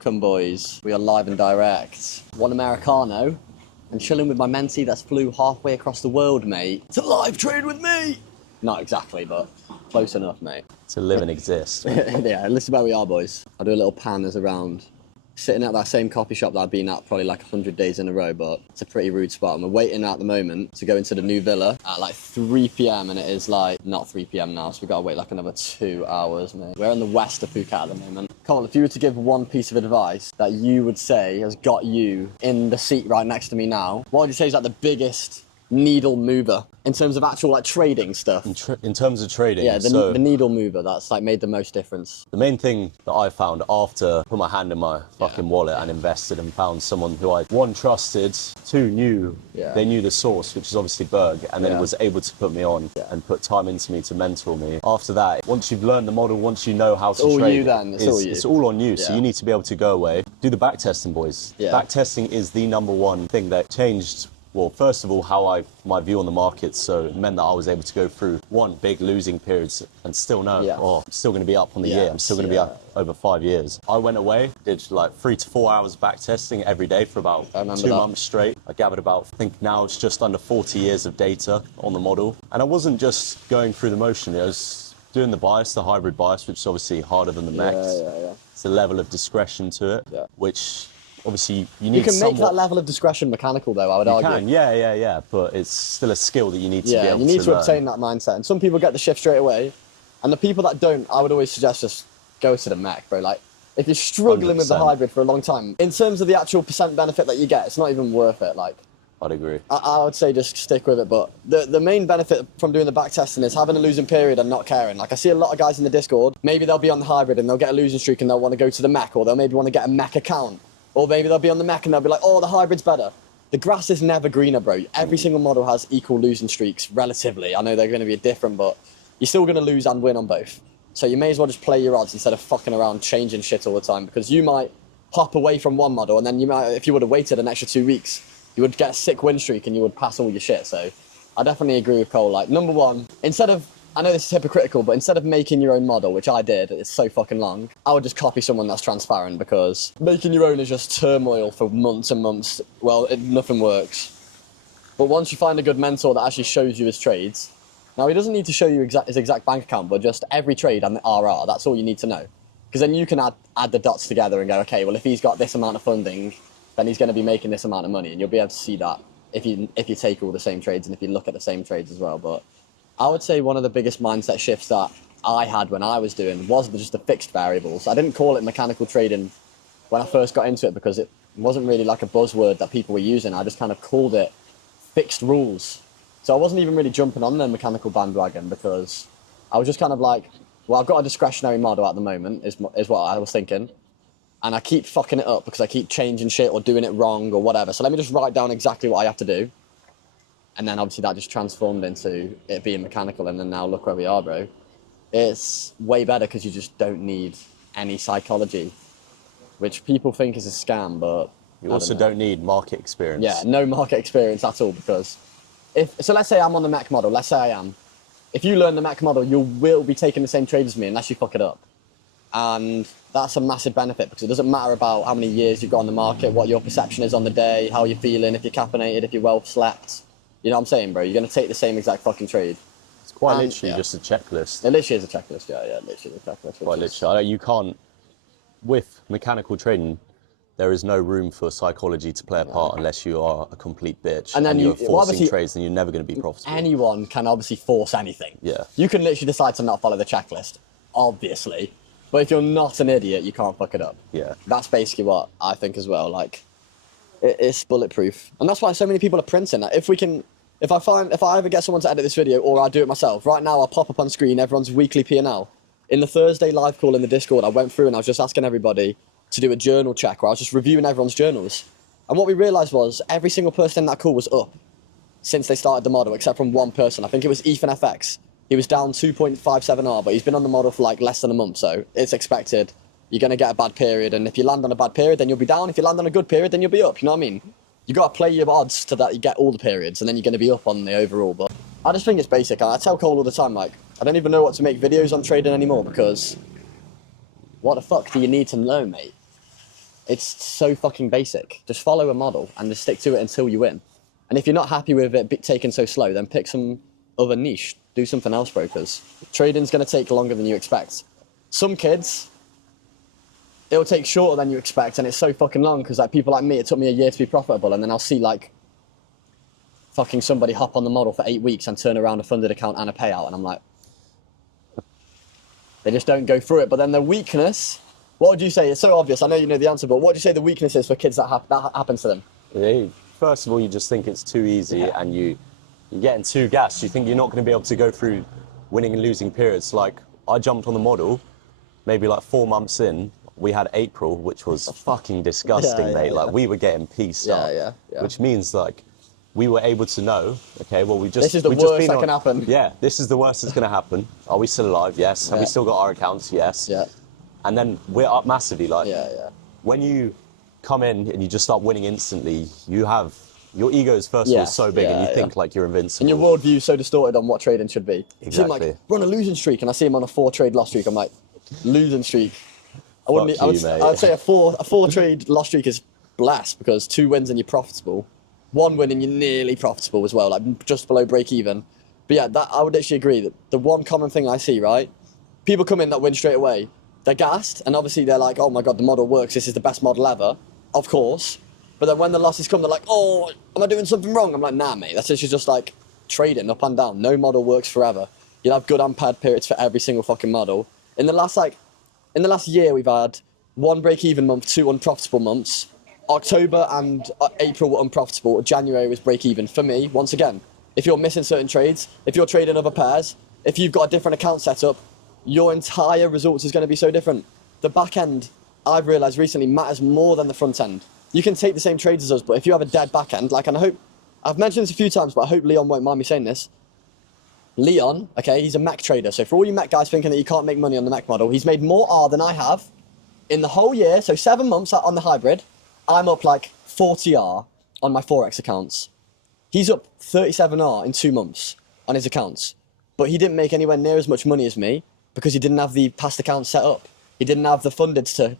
Come boys, we are live and direct. One Americano and chilling with my mentee that's flew halfway across the world, mate. To live trade with me! Not exactly, but close enough, mate. To live and exist. Yeah, listen where we are, boys. I'll do a little pan as around. Sitting at that same coffee shop that I've been at probably like 100 days in a row, but it's a pretty rude spot. And we're waiting at the moment to go into the new villa at like 3 p.m. and it is like not 3 p.m. now, so we've got to wait like another 2 hours, mate. We're in the west of Phuket at the moment. Cole, if you were to give one piece of advice that you would say has got you in the seat right next to me now, what would you say is like the biggest needle mover in terms of actual like trading stuff? In terms of trading, yeah, the needle mover that's like made the most difference. The main thing that I found after put my hand in my fucking wallet and invested and found someone who I, one, trusted, two, knew, they knew the source, which is obviously BERG, and then was able to put me on and put time into me to mentor me. After that, once you've learned the model, once you know how to trade, all you then. It's all on you. So you need to be able to go away, do the backtesting, boys. Backtesting is the number one thing that changed. Well, first of all, my view on the market, so it meant that I was able to go through one big losing periods and still know, I'm still going to be up on the year, I'm still going to be up over 5 years. I went away, did like 3 to 4 hours back testing every day for about 2 months straight. I gathered about, I think now it's just under 40 years of data on the model. And I wasn't just going through the motion, I was doing the bias, the hybrid bias, which is obviously harder than the max. It's a level of discretion to it, which obviously you need. You can make that level of discretion mechanical, though. I would argue. You can, yeah, but it's still a skill that you need to be able to learn. You need to obtain that mindset, and some people get the shift straight away, and the people that don't, I would always suggest just go to the mech, bro. Like, if you're struggling 100%. with the hybrid for a long time, in terms of the actual percent benefit that you get, it's not even worth it. Like, I'd agree. I would say just stick with it, but the main benefit from doing the back testing is having a losing period and not caring. Like, I see a lot of guys in the Discord, maybe they'll be on the hybrid and they'll get a losing streak and they'll want to go to the mech, or they'll maybe want to get a mech account. Or maybe they'll be on the mech and they'll be like, oh, the hybrid's better. The grass is never greener, bro. Every single model has equal losing streaks, relatively. I know they're going to be different, but you're still going to lose and win on both. So you may as well just play your odds instead of fucking around changing shit all the time, because you might hop away from one model and then you might, if you would have waited an extra 2 weeks, you would get a sick win streak and you would pass all your shit. So I definitely agree with Cole. Like, number one, instead of, I know this is hypocritical, but instead of making your own model, which I did, it's so fucking long, I would just copy someone that's transparent, because making your own is just turmoil for months and months. Well, nothing works. But once you find a good mentor that actually shows you his trades, now he doesn't need to show you his exact bank account, but just every trade and the RR, that's all you need to know. Because then you can add the dots together and go, okay, well, if he's got this amount of funding, then he's going to be making this amount of money, and you'll be able to see that if you take all the same trades and if you look at the same trades as well. But I would say one of the biggest mindset shifts that I had when I was doing was just the fixed variables. I didn't call it mechanical trading when I first got into it, because it wasn't really like a buzzword that people were using. I just kind of called it fixed rules. So I wasn't even really jumping on the mechanical bandwagon, because I was just kind of like, well, I've got a discretionary model at the moment, is what I was thinking. And I keep fucking it up because I keep changing shit or doing it wrong or whatever. So let me just write down exactly what I have to do. And then obviously that just transformed into it being mechanical, and then now look where we are, bro. It's way better because you just don't need any psychology, which people think is a scam, but you also don't need market experience. Yeah, no market experience at all, because so let's say I'm on the mech model, let's say I am. If you learn the mech model, you will be taking the same trade as me unless you fuck it up. And that's a massive benefit, because it doesn't matter about how many years you've got on the market, what your perception is on the day, how you're feeling, if you're caffeinated, if you're well slept. You know what I'm saying, bro? You're going to take the same exact fucking trade. It's quite literally just a checklist. It literally is a checklist, literally a checklist. Quite literally. You can't, with mechanical trading, there is no room for psychology to play a part unless you are a complete bitch and you're forcing trades, and you're never going to be profitable. Anyone can obviously force anything. Yeah. You can literally decide to not follow the checklist, obviously. But if you're not an idiot, you can't fuck it up. Yeah. That's basically what I think as well. Like, it's bulletproof, and that's why so many people are printing. Like, if I ever get someone to edit this video, or I do it myself, right now I'll pop up on screen everyone's weekly P&L. In the Thursday live call in the Discord, I went through and I was just asking everybody to do a journal check, where I was just reviewing everyone's journals. And what we realised was every single person in that call was up since they started the model, except from one person. I think it was Ethan FX. He was down 2.57R, but he's been on the model for like less than a month, so it's expected. You're going to get a bad period, and if you land on a bad period, then you'll be down. If you land on a good period, then you'll be up, you know what I mean? You got to play your odds to that you get all the periods, and then you're going to be up on the overall. But I just think it's basic. I tell Cole all the time, like, I don't even know what to make videos on trading anymore, because what the fuck do you need to know, mate? It's so fucking basic. Just follow a model and just stick to it until you win. And if you're not happy with it taking so slow, then pick some other niche. Do something else, brokers. Trading's going to take longer than you expect. Some kids, it'll take shorter than you expect, and it's so fucking long because like people like me, it took me a year to be profitable, and then I'll see like fucking somebody hop on the model for 8 weeks and turn around a funded account and a payout, and I'm like, they just don't go through it. But then the weakness, what would you say? It's so obvious. I know you know the answer, but what would you say the weakness is for kids that happens to them? Yeah, first of all, you just think it's too easy, and you're getting too gassed. You think you're not going to be able to go through winning and losing periods. Like, I jumped on the model, maybe like 4 months in, we had April, which was fucking disgusting, mate. Like, we were getting pieced up, which means, like, we were able to know, okay, well, this is the worst that can happen. Yeah, this is the worst that's going to happen. Are we still alive? Yes. Have we still got our accounts? Yes. Yeah. And then we're up massively. Like, when you come in and you just start winning instantly, your ego is first of all so big, and you think like you're invincible. And your worldview is so distorted on what trading should be. Exactly. You see him like, run a losing streak, and I see him on a 4-trade loss streak. I'm like, losing streak. I would say a four trade loss streak is blessed because 2 wins and you're profitable. 1 win and you're nearly profitable as well, like just below break even. But yeah, that I would actually agree that the one common thing I see, right? People come in that win straight away. They're gassed, and obviously they're like, oh my God, the model works. This is the best model ever. Of course. But then when the losses come, they're like, oh, am I doing something wrong? I'm like, nah, mate, that's actually just like trading up and down. No model works forever. You'll have good and bad periods for every single fucking model. In the last year, we've had 1 break-even month, 2 unprofitable months. October and April were unprofitable. January was break-even. For me, once again, if you're missing certain trades, if you're trading other pairs, if you've got a different account set up, your entire results is going to be so different. The back end, I've realised recently, matters more than the front end. You can take the same trades as us, but if you have a dead back end, like, and I hope, I've mentioned this a few times, but I hope Leon won't mind me saying this. Leon, okay, he's a mech trader. So for all you mech guys thinking that you can't make money on the mech model, he's made more R than I have in the whole year. So 7 months on the hybrid, I'm up like 40 R on my Forex accounts. He's up 37 R in 2 months on his accounts, but he didn't make anywhere near as much money as me because he didn't have the past accounts set up. He didn't have the fundeds to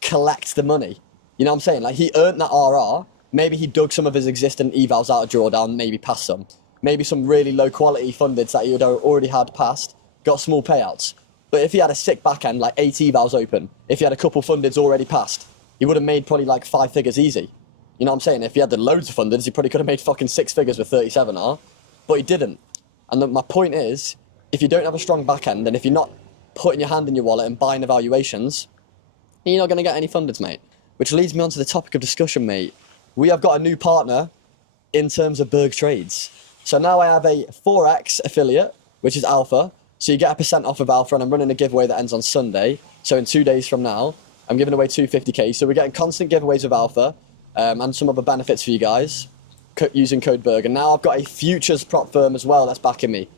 collect the money. You know what I'm saying? Like, he earned that RR. Maybe he dug some of his existing evals out of drawdown, maybe passed some. Maybe some really low quality fundeds that he had already had passed, got small payouts. But if he had a sick back end, like 8 evals open, if he had a couple fundeds already passed, he would have made probably like 5 figures easy. You know what I'm saying? If he had the loads of fundeds, he probably could have made fucking 6 figures with 37R, but he didn't. And my point is, if you don't have a strong back end, and if you're not putting your hand in your wallet and buying evaluations, you're not going to get any fundeds, mate. Which leads me on to the topic of discussion, mate. We have got a new partner in terms of BERG trades. So now I have a Forex affiliate, which is Alpha. So you get a % off of Alpha, and I'm running a giveaway that ends on Sunday. So in 2 days from now, I'm giving away 250k. So we're getting constant giveaways with Alpha and some other benefits for you guys using code BERG. And now I've got a futures prop firm as well that's backing me,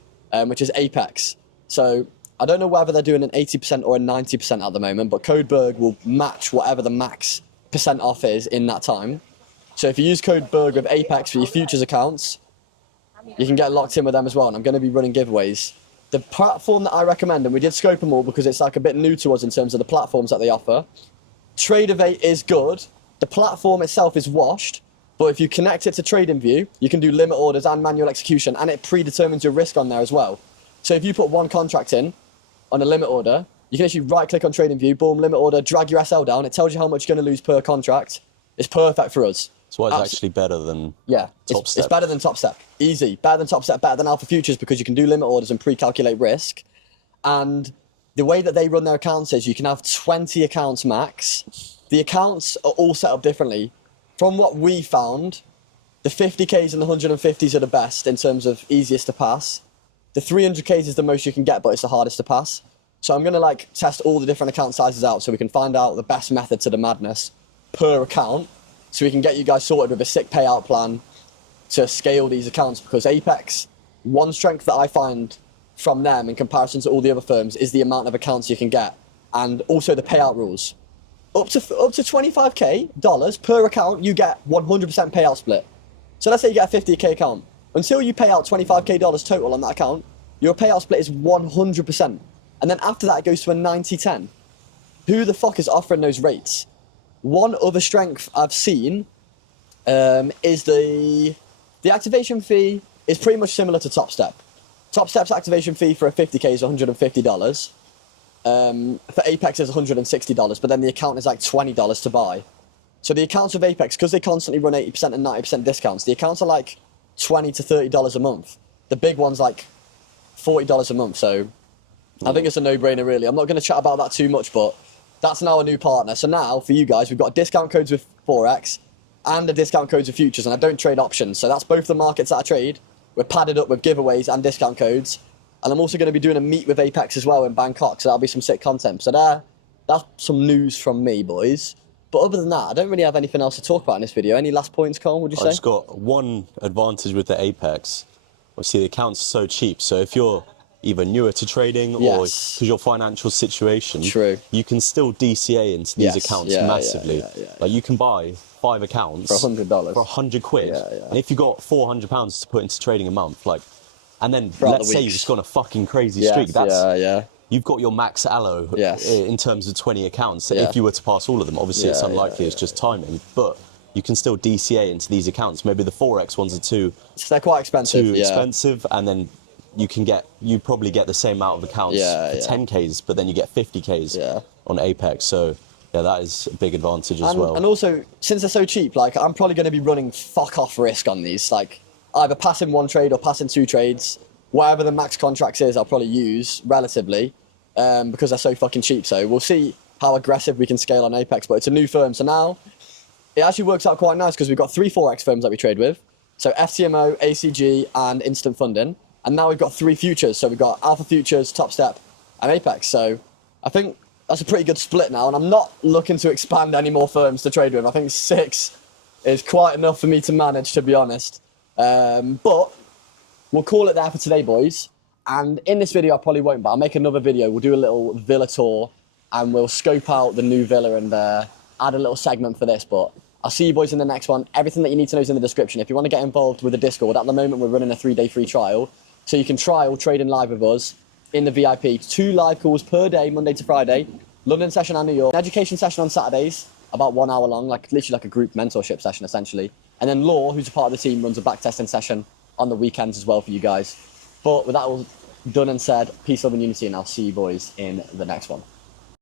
which is Apex. So I don't know whether they're doing an 80% or a 90% at the moment, but code BERG will match whatever the max % off is in that time. So if you use code BERG with Apex for your futures accounts, you can get locked in with them as well. And I'm going to be running giveaways. The platform that I recommend, and we did scope them all because it's like a bit new to us in terms of the platforms that they offer. Tradeovate is good. The platform itself is washed, but if you connect it to TradingView, you can do limit orders and manual execution, and it predetermines your risk on there as well. So if you put 1 contract in on a limit order, you can actually right-click on TradingView, boom, limit order, drag your SL down. It tells you how much you're going to lose per contract. It's perfect for us. That's why it's actually better than Top Step. It's better than Top Step. Easy. Better than Top Step, better than Alpha Futures because you can do limit orders and pre-calculate risk. And the way that they run their accounts is you can have 20 accounts max. The accounts are all set up differently. From what we found, the 50Ks and the 150s are the best in terms of easiest to pass. The 300Ks is the most you can get, but it's the hardest to pass. So I'm going to like test all the different account sizes out so we can find out the best method to the madness per account, so we can get you guys sorted with a sick payout plan to scale these accounts. Because Apex, one strength that I find from them in comparison to all the other firms is the amount of accounts you can get, and also the payout rules. Up to $25K dollars per account, you get 100% payout split. So let's say you get a 50K account. Until you pay out $25K dollars total on that account, your payout split is 100%. And then after that, it goes to a 90-10. Who the fuck is offering those rates? One other strength I've seen is the activation fee is pretty much similar to Top Step. Top Step's activation fee for a 50k is $150. For Apex is $160, but then the account is like $20 to buy. So the accounts of Apex, because they constantly run 80% and 90% discounts, the accounts are like $20 to $30 a month. The big one's like $40 a month. So I think it's a no-brainer, really. I'm not going to chat about that too much, but that's now a new partner. So now for you guys, we've got discount codes with Forex and the discount codes with futures, and I don't trade options. So that's both the markets that I trade. We're padded up with giveaways and discount codes. And I'm also going to be doing a meet with Apex as well in Bangkok, so that'll be some sick content. So that's some news from me, boys. But other than that, I don't really have anything else to talk about in this video. Any last points, Colin, would you say? I've just got one advantage with the Apex. Obviously, the account's so cheap. So if you're either newer to trading or because your financial situation, you can still DCA into these accounts massively. Like you can buy 5 accounts for $100. For 100 quid. And if you got £400 to put into trading a month, like, and then throughout let's say you've just got a fucking crazy streak, that's you've got your max allo in terms of 20 accounts. If you were to pass all of them, obviously it's unlikely, it's just timing, but you can still DCA into these accounts. Maybe the Forex ones are they're quite expensive. Too expensive, and then you probably get the same amount of accounts for 10Ks, but then you get 50Ks on Apex. So yeah, that is a big advantage as well. And also, since they're so cheap, like I'm probably going to be running fuck off risk on these. Like either passing 1 trade or passing 2 trades. Whatever the max contracts is, I'll probably use relatively because they're so fucking cheap. So we'll see how aggressive we can scale on Apex. But it's a new firm, so now it actually works out quite nice because we've got 3 Forex firms that we trade with. So FTMO, ACG, and Instant Funding. And now we've got 3 futures. So we've got Alpha Futures, Top Step, and Apex. So I think that's a pretty good split now. And I'm not looking to expand any more firms to trade with. I think 6 is quite enough for me to manage, to be honest. But we'll call it there for today, boys. And in this video, I probably won't, but I'll make another video. We'll do a little villa tour and we'll scope out the new villa and add a little segment for this. But I'll see you boys in the next one. Everything that you need to know is in the description. If you want to get involved with the Discord, at the moment, we're running a 3-day free trial. So you can trial trading live with us in the VIP. 2 live calls per day, Monday to Friday. London session and New York. An education session on Saturdays, about 1 hour long, like literally like a group mentorship session, essentially. And then Law, who's a part of the team, runs a backtesting session on the weekends as well for you guys. But with that all done and said, peace, love, and unity, and I'll see you boys in the next one.